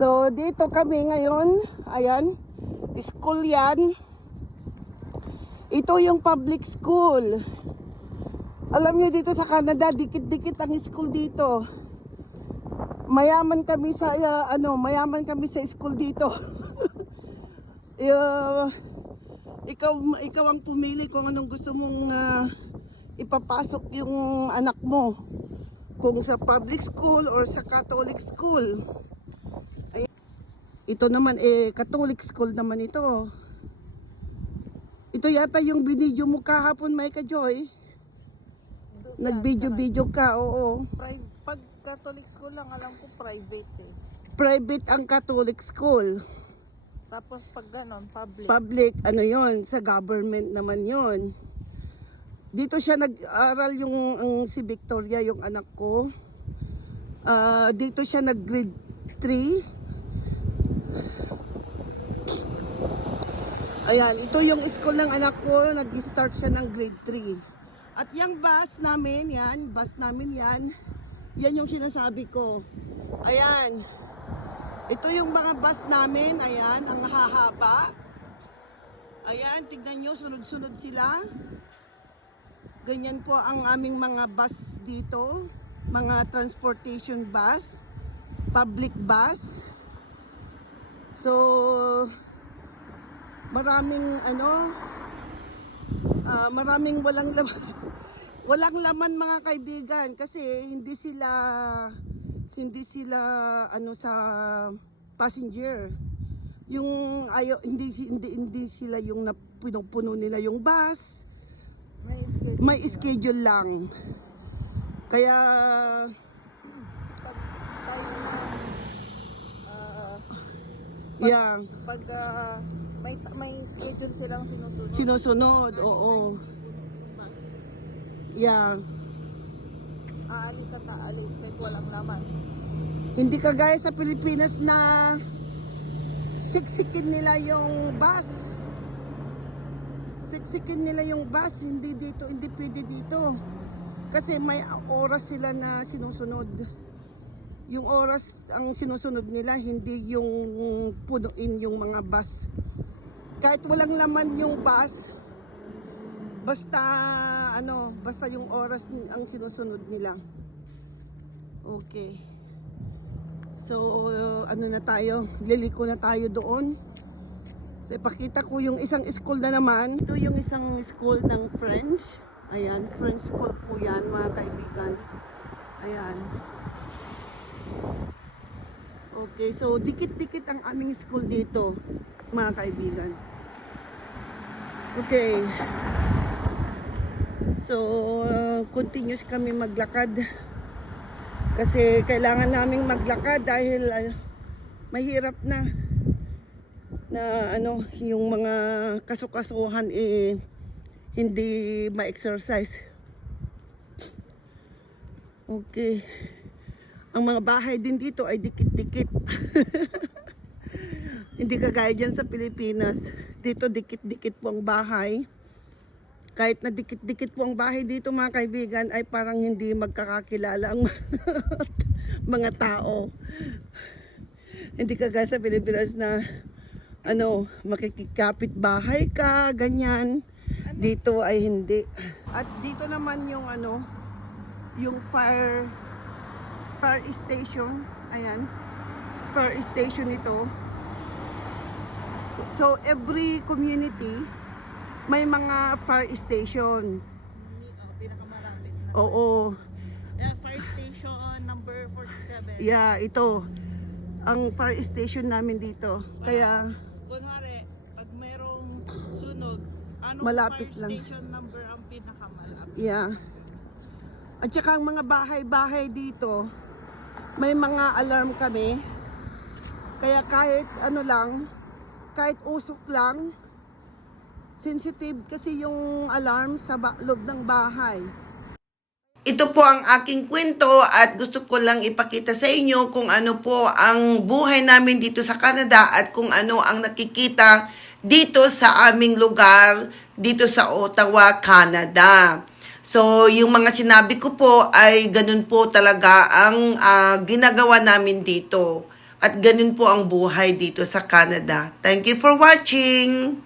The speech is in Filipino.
So, dito kami ngayon. Ayan. School yan. Ito yung public school. Alam nyo dito sa Canada, dikit-dikit ang school dito. Mayaman kami sa, mayaman kami sa school dito. Ikaw ang pumili kung anong gusto mong ipapasok yung anak mo. Kung sa public school or sa Catholic school. Ito naman Catholic school naman ito. Ito yata yung binidyo mo kahapon, Micah Joy. Nag-video ka, oo. Pag Catholic school lang, alam ko private eh. Private ang Catholic school. Tapos pag ganon, public. Public, ano yon, sa government naman yon. Dito siya nag-aral si Victoria, yung anak ko. Dito siya nag-grade 3. Ayan, ito yung school ng anak ko, nag-start siya ng grade 3. At yung bus namin yan, yan yung sinasabi ko. Ayan, ito yung mga bus namin, ayan, ang hahaba. Ayan, tignan nyo, sunod-sunod sila. Ganyan po ang aming mga bus dito, mga transportation bus, public bus. So, maraming walang laman, walang laman mga kaibigan kasi hindi sila sa passenger. Yung hindi sila yung puno nila yung bus. May schedule lang. Kaya Pag may schedule silang sinusunod. Sinusunod, oo. Yeah. Aalis at aalis kahit walang laman. Hindi kagaya sa Pilipinas na siksikin nila yung bus. Siksikin nila yung bus, hindi pwede dito. Kasi may oras sila na sinusunod. Yung oras ang sinusunod nila, hindi yung punuin yung mga bus. Kahit walang laman yung bus, basta yung oras ang sinusunod nila. Okay. So, na tayo? Liliko na tayo doon. So, ipakita ko yung isang school na naman. Ito yung isang school ng French. Ayan, French school po yan, mga kaibigan. Ayan. Okay, so dikit-dikit ang aming school dito, mga kaibigan. Okay. So, continuous kami maglakad. Kasi kailangan naming maglakad dahil mahirap na yung mga kasukasuhan hindi ma-exercise. Okay. Ang mga bahay din dito ay dikit-dikit. Hindi kagaya dyan sa Pilipinas. Dito dikit-dikit po ang bahay. Kahit na dikit-dikit po ang bahay dito, mga kaibigan, ay parang hindi magkakakilala ang mga tao. Hindi kagaya sa Pilipinas na makikikapit bahay ka, ganyan. Dito ay hindi. At dito naman yung fire station. Ayan, fire station ito. So every community may mga fire station. Pinakamarami. Oo. Yeah, fire station number 47. Yeah, ito ang fire station namin dito. Kaya Kunwari, pag merong sunog, anong malapit fire lang. station number ang pinakamalapit? Yeah. At saka ang mga bahay-bahay dito, may mga alarm kami. Kaya kahit kahit usok lang, sensitive kasi yung alarm sa loob ng bahay. Ito po ang aking kwento at gusto ko lang ipakita sa inyo kung ano po ang buhay namin dito sa Canada at kung ano ang nakikita dito sa aming lugar, dito sa Ottawa, Canada. So, yung mga sinabi ko po ay ganun po talaga ang ginagawa namin dito. At ganun po ang buhay dito sa Canada. Thank you for watching!